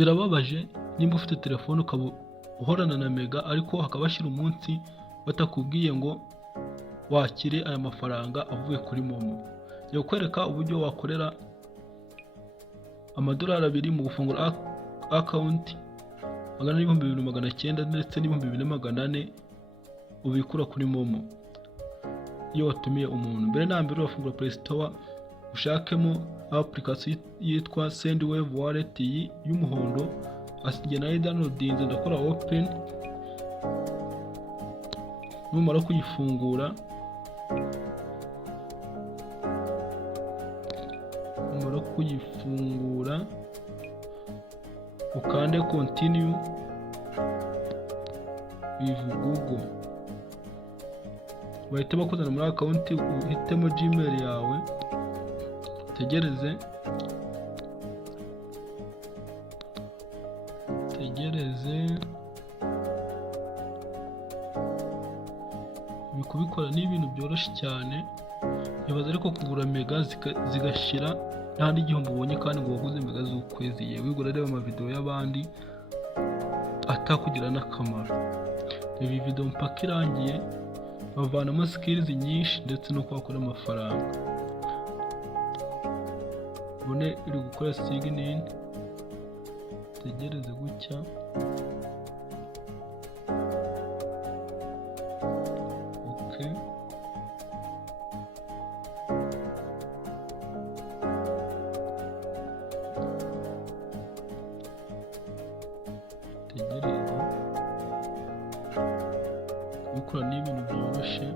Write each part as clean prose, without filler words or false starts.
Birababaje nimba ufite telefone ukaba uhorana na mega ariko hakabashira umunsi batakubwiye ngo wakire aya mafaranga avuye kuri momo. Yo kwereka uburyo wakorera amadolari 2 mu gufungura account magana 2,900 ndetse n'2,400 ubikura kuri momo iyo watumiye umuntu. Mbere na mbere wafungura Play Store ushakemo application yitwa Send Wave Wallet y'umuhondo, asige na downloadinze ndakora open. Numara kuyifungura ukande continue with Google. Bahita bakuzana muri account, uhitemo Gmail yawe, tegereze kubikora ni ibintu byoroshye cyane. Yabaza ariko kugura mega zigashira nta n'igihombo ubonye kandi ngo waguze mega z'ukwezi. Yewe wigura reba ama video y'abandi atakugira n'akamaro. Ibi video mpaka irangiye bavanamo skills nyinshi ndetse no kwakora amafaranga. Bone iri gukora sign in, tegereze gucya. Bikora ni ibintu byoroshye.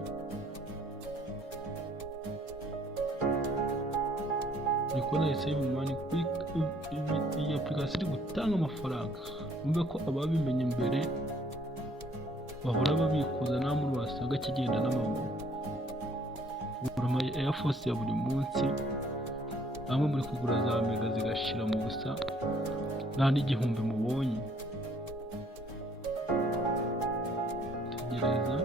Nikona save money quick. Iyi application iri gutanga amafaranga. Umve ko ababimenye mbere bahora babikuza nta muntu wasanga kigenda n'amaguru. Ugura ama Air Force ya buri munsi, namwe muri kugura za mega zigashira mu busa nta n'igihumbi mubonye. Tegereza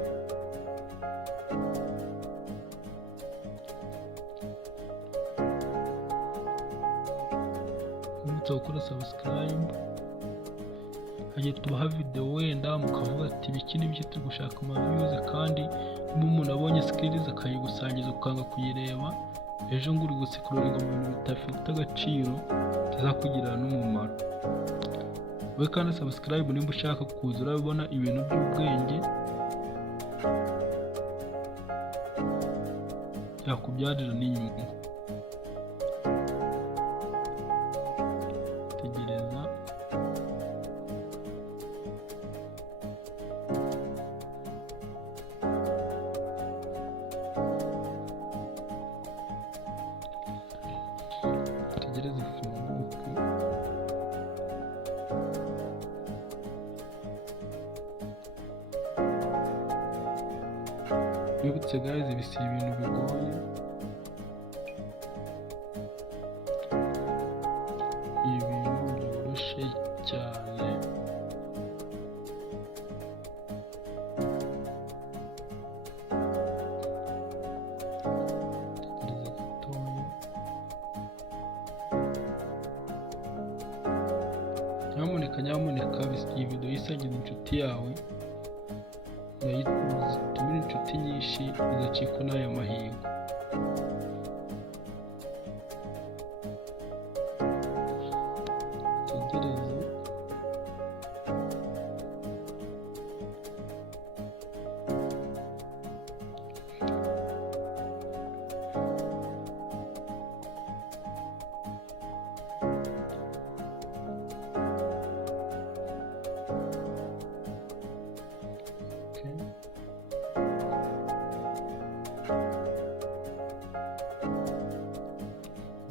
gukora subscribe, hagiye tubaha video wenda mukavuga ati biki n'ibyo turi gushaka ama views, kandi niba umuntu abonye skills akayigusangiza ukanga kuyireba, ejo nguri gusikororinga mu bintu bitafite agaciro tuzakugirira n'umumaro. We kandi subscribe nimba ushaka kuza urabona ibintu by'ubwenge yakubyarira n'inyungu. Tegereza ifunguke. Yibutse guys, ibi si ibintu bigoye. Ibintu byoroshye cyane. Tegereza gatoya. Nyamuneka iyi video yisangiza inshuti yawe, nayitumira inshuti nyinshi izacikwa n'aya mahirwe. Tegereza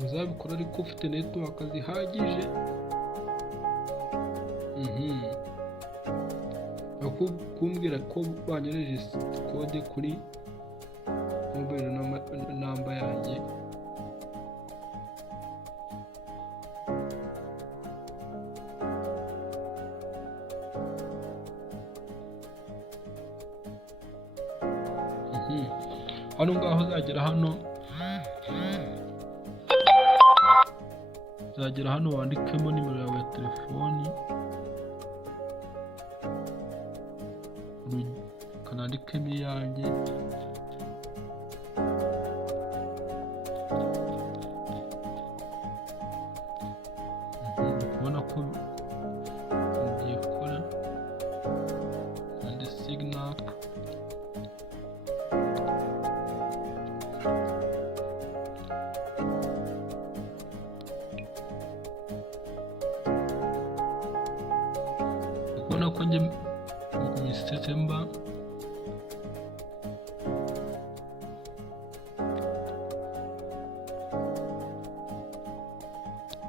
uzabikora ariko ufite network zihagije. Kumbwira ko banyoreje code kuri mobile number yanjye. Hano ngaho uzagera hano uzagera hano wandikemo nimero yawe ya telefoni, ukanandikemo iyanjye, ubona ko ugiye gukora and signal. Ubona ko njye mu September